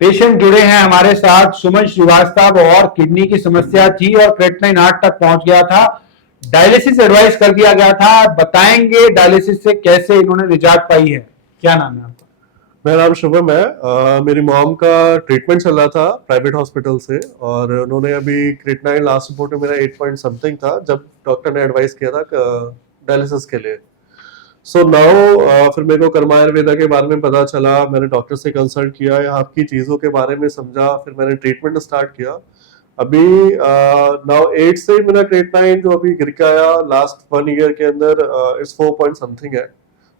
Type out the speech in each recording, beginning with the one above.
Patient जुड़े हैं हमारे साथ सुमन श्रीवास्तव और किडनी की समस्या थी और क्रेटनाइन 8 तक पहुंच गया था। डायलिसिस एडवाइस कर दिया गया था। बताएंगे डायलिसिस से कैसे इन्होंने निजात पाई है। क्या नाम है आपका? मेरा नाम शुभम है। मेरी मॉम का ट्रीटमेंट चल रहा था प्राइवेट हॉस्पिटल से और उन्होंने अभी क्रेटनाइन लास्ट रिपोर्ट में मेरा 8 पॉइंट समथिंग था जब डॉक्टर ने एडवाइस किया था डायलिसिस के लिए। सो नाउ फिर मेरे को कर्मा आयुर्वेदा के बारे में पता चला, मैंने डॉक्टर से कंसल्ट किया, यहाँ की चीज़ों के बारे में समझा, फिर मैंने ट्रीटमेंट स्टार्ट किया। अभी नाउ 8 से मेरा क्रेटनाइन जो अभी गिर के आया लास्ट 1 ईयर के अंदर इट्स 4 पॉइंट समथिंग है।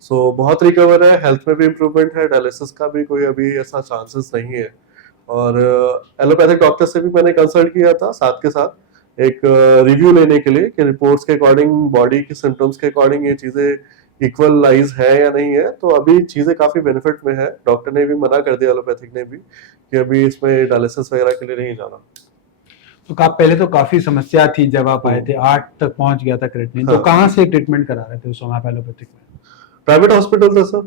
सो बहुत रिकवर है, हेल्थ में भी इम्प्रूवमेंट है, डायलिसिस का भी कोई अभी ऐसा चांसेस नहीं है। और एलोपैथिक डॉक्टर से भी मैंने कंसल्ट किया था साथ के साथ एक रिव्यू लेने के लिए कि रिपोर्ट्स के अकॉर्डिंग, बॉडी के सिम्टम्स के अकॉर्डिंग ये चीज़ें इक्वलाइज है या नहीं है। तो अभी चीज़ें काफ़ी बेनिफिट में है। डॉक्टर ने भी मना कर दिया, एलोपैथिक ने भी, कि अभी इसमें डायलिसिस वगैरह के लिए नहीं जाना। तो पहले तो काफी समस्या थी जब आप आए थे, 8 तक पहुंच गया था क्रेटनाइन। तो कहाँ से ट्रीटमेंट करा रहे थे उस समय आप एलोपैथिक में? प्राइवेट हॉस्पिटल था सर।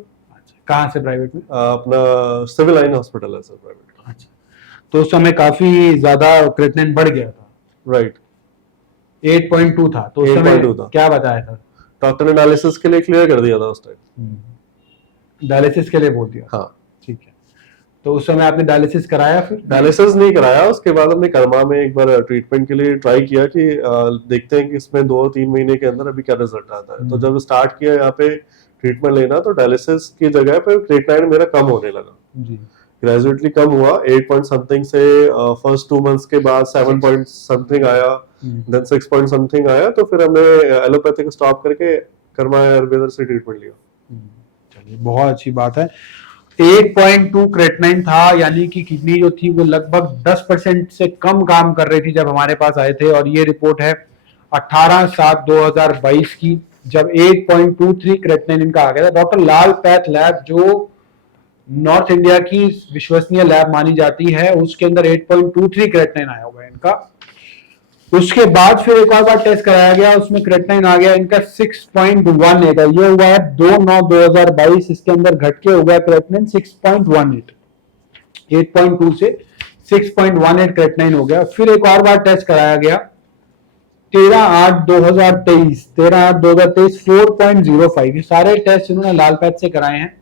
कहाँ से प्राइवेट में? अपना सिविल लाइन हॉस्पिटल है सर, प्राइवेट। अच्छा, तो उस समय काफी ज्यादा क्रेटनाइन बढ़ गया था। राइट, 8.2 था। तो उस समय क्या बताया था डॉक्टर ने? डायलिसिस के लिए क्लियर कर दिया था उस टाइम। डायलिसिस के लिए बोल दिया? हाँ, ठीक है। तो उस समय आपने डायलिसिस कराया? फिर डायलिसिस नहीं कराया, उसके बाद हमने कर्मा में एक बार ट्रीटमेंट के लिए ट्राई किया कि देखते हैं कि इसमें 2-3 महीने के अंदर अभी क्या रिजल्ट आता है। तो जब स्टार्ट किया यहाँ पे ट्रीटमेंट लेना, तो डायलिसिस की जगह पे क्रेटनाइन मेरा कम होने लगा जी। ग्रेजुएटली कम हुआ, 8 पॉइंट समथिंग से फर्स्ट 2 मंथ्स के बाद 7 पॉइंट समथिंग आया, देन 6 पॉइंट समथिंग आया। तो फिर हमने एलोपैथिक स्टॉप करके कर्मा आयुर्वेदा से ट्रीटमेंट लिया। चलिए, बहुत अच्छी बात है। 8.2 क्रेटनाइन था, यानी कि किडनी जो थी वो लगभग 10% से कम काम कर रही थी जब हमारे पास आए थे। और ये रिपोर्ट है 18/7/2022 की, जब 8.23 क्रेटनाइन इनका आ गया था। डॉक्टर लाल पैथ लैब, जो नॉर्थ इंडिया की विश्वसनीय लैब मानी जाती है, उसके अंदर 8.23 क्रेटनाइन आया हुआ है इनका। उसके बाद फिर एक और बार टेस्ट कराया गया, उसमें क्रेटनाइन आ गया इनका 6.18 है। ये हुआ है 2/9/2022। इसके अंदर घट के हो गया क्रेटनाइन 6.18, 8.2 से 6.18 क्रेटनाइन हो गया। फिर एक और बार टेस्ट कराया गया 13/8/2023, 13/8/2023 4.05। ये सारे टेस्ट इन्होंने लाल पैथ से कराए हैं।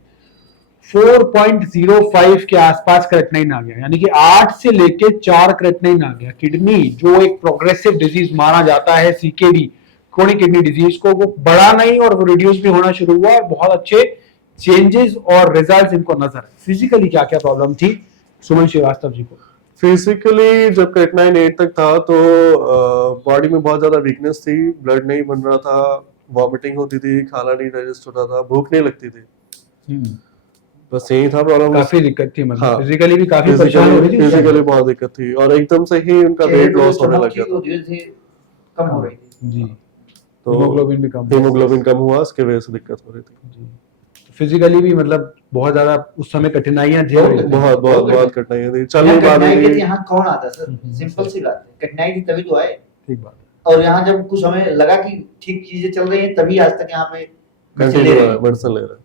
4.05 के आसपास क्रेटनाइन आ गया, यानी कि 8 से लेके 4 क्रेटनाइन आ गया। किडनी जो एक प्रोग्रेसिव डिजीज माना जाता है, सीकेडी, क्रोनिक किडनी डिजीज को, वो बढ़ा नहीं और वो रिड्यूस भी होना शुरू हुआ और बहुत अच्छे चेंजेस और रिजल्ट्स इनको नजर आए। फिजिकली क्या क्या प्रॉब्लम थी सुमन श्रीवास्तव जी को? फिजिकली जब क्रेटनाइन 8 तक था तो बॉडी में बहुत ज्यादा वीकनेस थी, ब्लड नहीं बन रहा था, वॉमिटिंग होती थी, खाना नहीं डाइजेस्ट होता था, भूख नहीं लगती थी। बस यही था प्रॉब्लम। काफी दिक्कत थी, मतलब फिजिकली भी काफी परेशान हो रही थी। फिजिकली बहुत दिक्कत थी और एकदम से ही उनका वेट लॉस होने लग गया था, कम हो रही थी जी। तो हीमोग्लोबिन कम हुआ, उसके वजह से दिक्कत हो रही थी जी। फिजिकली भी मतलब बहुत ज्यादा उस समय कठिनाइयां झेल रहे थे। बहुत कठिनाइयां थी। चलने वाली यहाँ कौन आता सर? सिंपल सी बात है, कठिनाई थी तभी तो आए। ठीक बात। और यहाँ जब कुछ हमें लगा कि ठीक चीजें चल रही हैं, तभी आज तक यहाँ पे मेडिसिन ले रहे हैं।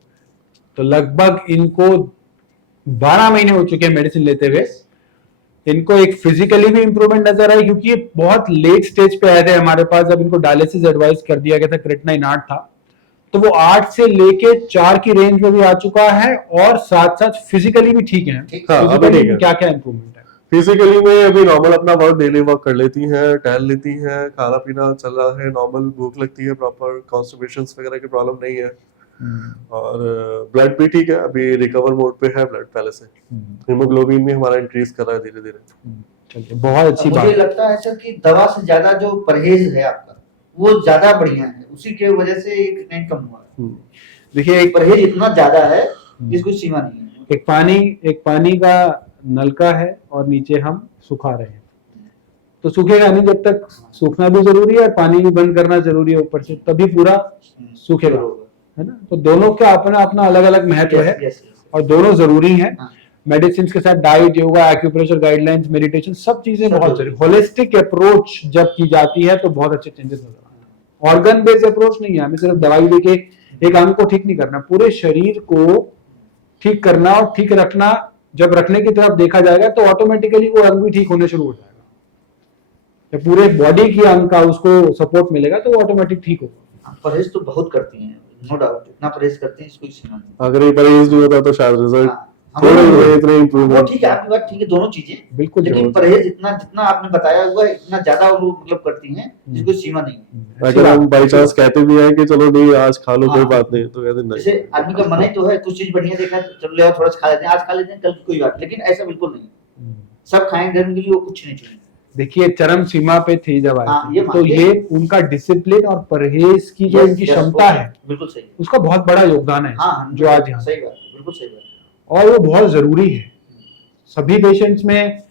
तो लगभग इनको 12 महीने हो चुके हैं मेडिसिन लेते हुए। इनको एक फिजिकली भी इंप्रूवमेंट नजर आई, क्योंकि ये बहुत लेट स्टेज पे आए थे हमारे पास जब इनको डायलिसिस एडवाइस कर दिया गया था। क्रेटनाइन 8 था, तो वो 8 से लेके 4 की रेंज में भी आ चुका है और साथ साथ फिजिकली भी ठीक है। फिजिकली क्या क्या इंप्रूवमेंट है? फिजिकली में अभी नॉर्मल अपना वर्क, डेली वर्क कर लेती हैं, टहल लेती हैं, खाना पीना चल रहा है नॉर्मल, भूख लगती है प्रॉपर, कॉन्स्टिपेशंस वगैरह की प्रॉब्लम नहीं है। और ब्लड भी ठीक है, अभी रिकवर मोड पे है ब्लड पहले से। हीमोग्लोबिन भी हमारा इंक्रीज कर रहा है धीरे धीरे। चलिए, बहुत अच्छी बात। मुझे लगता है सर कि दवा से ज्यादा जो परहेज है आपका वो ज्यादा बढ़िया है, उसी के वजह से क्रेटनाइन कम हुआ। देखिए, एक परहेज इतना ज्यादा है जिसको सीमा नहीं है। एक पानी का नलका है और नीचे हम सुखा रहे हैं, तो सूखेगा नहीं जब तक। सूखना भी जरूरी है और पानी भी बंद करना जरूरी है ऊपर से, तभी पूरा सूखेगा, है ना। तो दोनों का अपना अपना अलग अलग महत्व है और दोनों जरूरी हैं। मेडिसिन के साथ diet, yoga, acupressure guidelines, meditation, सब चीजें बहुत जरूरी। होलिस्टिक अप्रोच जब की जाती है तो बहुत अच्छे चेंजेस नजर आते हैं। ऑर्गन बेस्ड अप्रोच नहीं है, हमें सिर्फ दवाई देके एक अंग को ठीक नहीं करना, पूरे शरीर को ठीक करना और ठीक रखना जब रखने की तरफ देखा जाएगा तो ऑटोमेटिकली वो अंग भी ठीक होने शुरू हो जाएगा। जब पूरे बॉडी की अंग का उसको सपोर्ट मिलेगा तो वो ऑटोमेटिक ठीक होगा। परहेज तो बहुत करती हैं, नो डाउट, इतना परहेज करती हैं इसको सीमा नहीं। अगर ये परहेज नहीं होता तो शायद रिजल्ट हाँ, थोड़े हमें- इतने वो इम्प्रूवमेंट। ठीक है, आपकी बात ठीक है, दोनों चीजें, बिल्कुल लेकिन जरूर। परहेज इतना जितना आपने बताया हुआ है, इतना ज्यादा वो मतलब करती हैं जिसको सीमा नहीं है। अगर हम बाई चांस कहते भी हैं कि चलो नहीं आज खा लो कोई हाँ। बात नहीं, तो कहते नहीं। जैसे आदमी का मन ही तो है, कुछ चीज बढ़िया देखा है, चलो ले आओ थोड़ा सा खा लेते हैं, आज खा लेते हैं, कल की कोई बात, लेकिन ऐसा बिल्कुल नहीं। सब खाएंगे गर्मी के लिए, वो कुछ नहीं चुनेंगे। देखिए चरम सीमा पे थे जब आए हाँ, थे, ये तो मानते ये हैं। उनका डिसिप्लिन और परहेज की जो Yes, इनकी yes, क्षमता वो है बिल्कुल सही है। उसका बहुत बड़ा योगदान है हाँ, जो आज यहाँ सही बात है, बिल्कुल सही बात है। और वो बहुत जरूरी है। सभी पेशेंट्स में,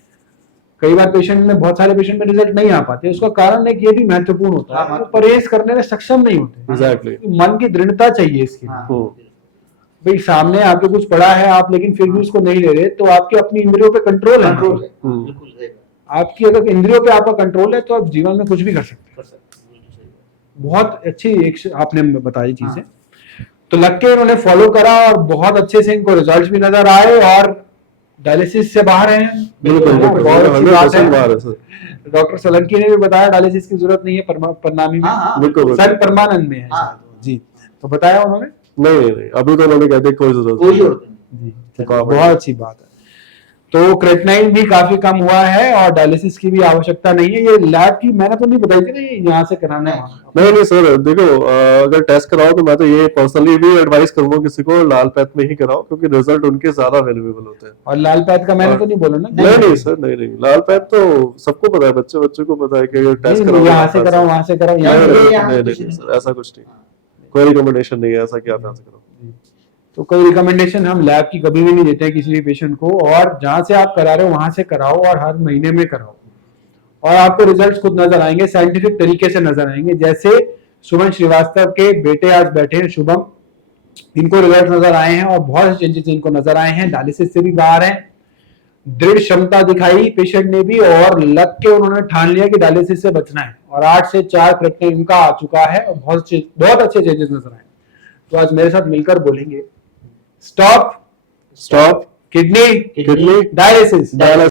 कई बार पेशेंट में, बहुत सारे पेशेंट में रिजल्ट नहीं आ पाते, उसका कारण है कि ये भी महत्वपूर्ण होता हाँ, है, वो महत्वपूर्ण। परहेज करने में सक्षम नहीं होते। एग्जैक्टली। मन की दृढ़ता चाहिए इसके लिए। हाँ, भाई सामने आपके कुछ पड़ा है, आप लेकिन फिर भी उसको नहीं ले रहे, तो आपकी अपनी इंद्रियों पे कंट्रोल है। कंट्रोल है, हम्म। बिल्कुल सही बात, आपकी अगर इंद्रियों पे आपका कंट्रोल है तो आप जीवन में कुछ भी कर सकते कर सकते हैं, बिल्कुल सही बात। हैं। बहुत अच्छी एक आपने बताई चीजें। हाँ। तो लग के इन्होंने फॉलो करा और बहुत अच्छे से इनको रिजल्ट्स भी नजर आए और डायलिसिस से बाहर हैं। बिल्कुल बिल्कुल, बहुत अच्छी 100% बात बाहर है। है सर। डॉक्टर सोलंकी ने भी बताया डायलिसिस की जरूरत नहीं है परनामी में। हाँ, हाँ, बिल्कुल सर परमानंद में है हाँ। शायद। जी, तो बताया उन्होंने। नहीं अभी तो उन्होंने कहते कोई जरूरत कोई नहीं। जरूरत नहीं। जी, चलिए, बहुत अच्छी बात है। तो क्रेटनाइन भी काफी कम हुआ है और डायलिसिस की भी आवश्यकता नहीं है। ये लैब की मैंने तो नहीं बताई थी ना, ये यहाँ से कराना है वहाँ। नहीं सर, देखो अगर टेस्ट कराओ तो मैं तो ये पर्सनली भी एडवाइस करूंगा किसी को लाल पैथ में ही कराओ, क्योंकि रिजल्ट उनके ज्यादा वैल्यूएबल होते हैं। और लाल पैथ का मैंने तो नहीं बोला ना। नहीं सर, नहीं लाल पैथ तो सबको पता है, बच्चे को पता है कि टेस्ट कराओ यहाँ से कराओ, वहां से कराओ, यहाँ से कराओ। नहीं सर, ऐसा कुछ नहीं, कोई रिकमेंडेशन नहीं है ऐसा कि आप यहाँ से करो। तो कोई रिकमेंडेशन हम लैब की कभी भी नहीं देते हैं किसी भी पेशेंट को, और जहां से आप करा रहे हो वहां से कराओ और हर महीने में कराओ और आपको रिजल्ट्स खुद नजर आएंगे, साइंटिफिक तरीके से नजर आएंगे। जैसे सुमन श्रीवास्तव के बेटे आज बैठे हैं शुभम, इनको रिजल्ट नजर आए हैं और बहुत से चेंजेस इनको नजर आए हैं, डायलिसिस से भी बाहर हैं, दृढ़ क्षमता दिखाई पेशेंट ने भी और लग के उन्होंने ठान लिया कि डायलिसिस से बचना है और 8 से 4 क्रेटनाइन इनका आ चुका है और बहुत अच्छे चेंजेस नजर आए। तो आज मेरे साथ मिलकर बोलेंगे stop stop kidney kidney dialysis.